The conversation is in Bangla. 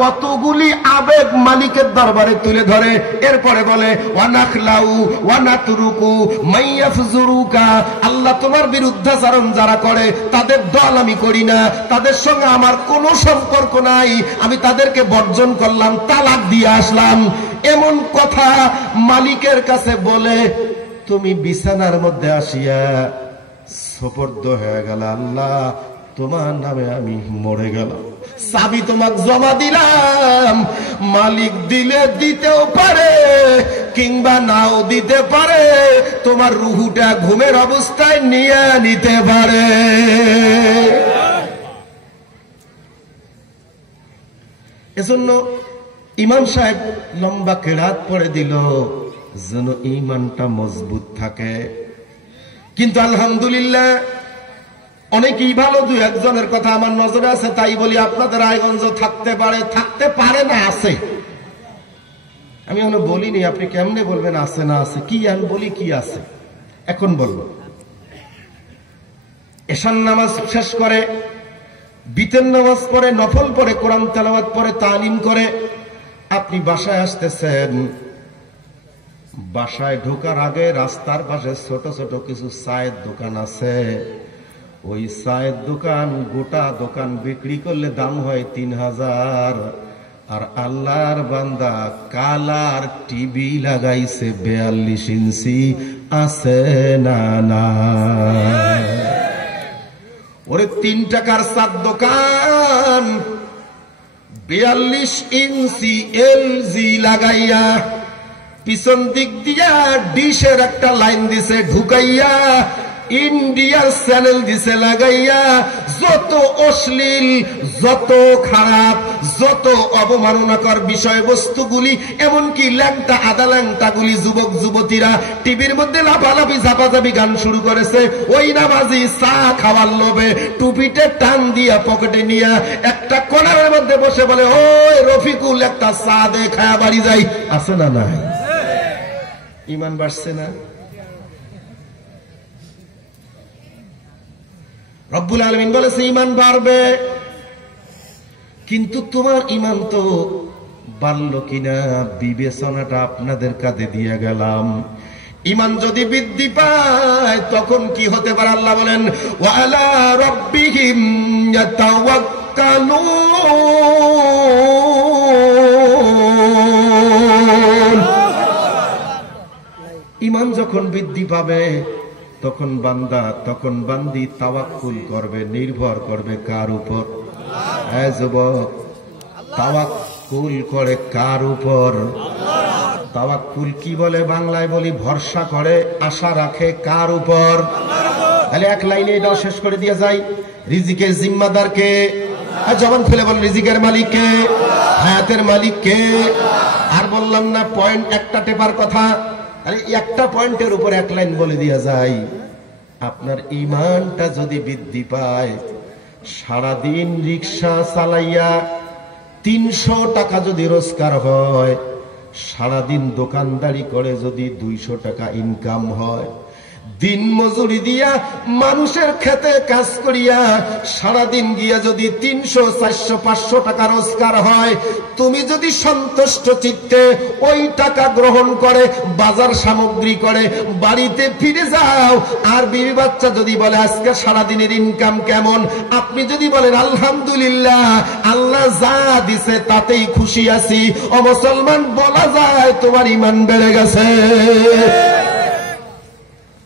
কতগুলি আবেগ মালিকের দরবারে তুলে ধরে, এরপরে বলে আল্লাহ তোমার বিরুদ্ধাচরণ যারা করে তাদের দল আমি করি না, তাদের সঙ্গে আমার কোনো সম্পর্ক নাই, আমি তাদেরকে বর্জন করলাম, তালাক দিয়ে আসলাম। এমন কথা মালিকের কাছে বলে তুমি বিছানার মধ্যে আসিয়া সোপর্দ হয়ে গেল, আল্লাহ তোমার নামে আমি মরে গেলাম, চাবি তোমাকে জমা দিলাম। মালিক দিলে দিতেও পারে কিংবা নাও দিতে পারে, তোমার রুহুটা ঘুমের অবস্থায় নিয়ে নিতে পারে। এজন্য ইমাম সাহেব লম্বা কেরাত পড়ে দিল যেন ঈমানটা মজবুত থাকে। কিন্তু আলহামদুলিল্লাহ অনেকেই ভালো, দুই একজনের কথা আমার নজরে আছে, তাই বলি আপনাদের রায়গঞ্জ থাকতে পারে না আছে। আমি এখনো বলিনি, আপনি কেমনে বলবেন আছে না আছে? কি আমি বলি কি আছে, এখন বলবো। এশার নামাজ শেষ করে, বিতের নামাজ পড়ে, নফল পড়ে, কোরআন তেলাওয়াত পড়ে, তালিম করে আপনি বাসায় আসতেছেন। বাসায় ঢোকার আগে রাস্তার পাশে ছোট ছোট কিছু চায়ের দোকান আছে। ওই চায়ের দোকান, গোটা দোকান বিক্রি করলে দাম হয় 3000, আর আল্লাহর বান্দা কালার টিভি লাগাইছে 42 ইঞ্চি, আছে না না? ওরে 3 টাকার চার দোকান 42 ইঞ্চি এলজি লাগাইয়া, পিছন দিক দিয়া ডিশের একটা লাইন দিছে ঢুকাইয়া, ইন্ডিয়ার চ্যানেল দিছে লাগাইয়া, যত অশ্লীল, যত খারাপ, যত অবমাননাকর বিষয়বস্তুগুলি, এমনকি ল্যাংটা আদা ল্যাংটা গুলি যুবক যুবতীরা টিভির মধ্যে লাফালাফি ঝাপাঝাপি গান শুরু করেছে। ওই নামাজি চা খাওয়ার লোভে টুপিতে টান দিয়া পকেটে নিয়া একটা কোণার মধ্যে বসে বলে, ওই রফিকুল একটা চা দে, খায়া বাড়ি যাই। আছে না নাই? ঈমান বাড়ছে না? রব্বুল আলামিন বলেছে ঈমান বাড়বে, কিন্তু তোমার ঈমান তো বাড়লো কিনা বিবেচনাটা আপনাদের কাছে দিয়ে গেলাম। ঈমান যদি বৃদ্ধি পায় তখন কি হতে পারে? আল্লাহ বলেন ওয়া আলা রাব্বিহিম ইয়াতাওয়াক্কালুন। ঈমান যখন বৃদ্ধি পাবে তখন বান্দা, তখন বান্দি তাওয়াক্কুল করবে, নির্ভর করবে কার উপর? হ্যাঁ যুবক, তাওয়াক্কুল করে কার উপর? তাওয়াক্কুল কি বলে বাংলায়? বলি ভরসা করে, আশা রাখে কার উপর? তাহলে এক লাইনে এটাও শেষ করে দিয়ে যাই। রিজিকের জিম্মাদার কে? জবান খুলে বল, রিজিকের মালিক কে? হায়াতের মালিক কে? আর বললাম না পয়েন্ট একটা টেপার কথা? আরে একটা পয়েন্টের উপর এক লাইন বলে দিয়া যায়। আপনার ঈমানটা যদি বৃদ্ধি পায়, সারাদিন রিক্সা চালাইয়া 300 টাকা যদি রোজগার হয়, সারাদিন দোকানদারি করে যদি 200 টাকা ইনকাম হয়, দিন মজুরি দিয়া মানুষের খেতে কাজ করিয়া সারাদিন গিয়া যদি 300, 400, 500 টাকা রোজগার হয়, তুমি যদি সন্তুষ্ট চিত্তে ওই টাকা গ্রহণ করে বাজার সামগ্রী করে বাড়িতে ফিরে যাও, আর বিবি বাচ্চা যদি বলে আজকে সারাদিনের ইনকাম কেমন, আপনি যদি বলেন আলহামদুলিল্লাহ, আল্লাহ যা দিছে তাতেই খুশি আছি, ও মুসলমান বলা যায় তোমার ঈমান বেড়ে গেছে।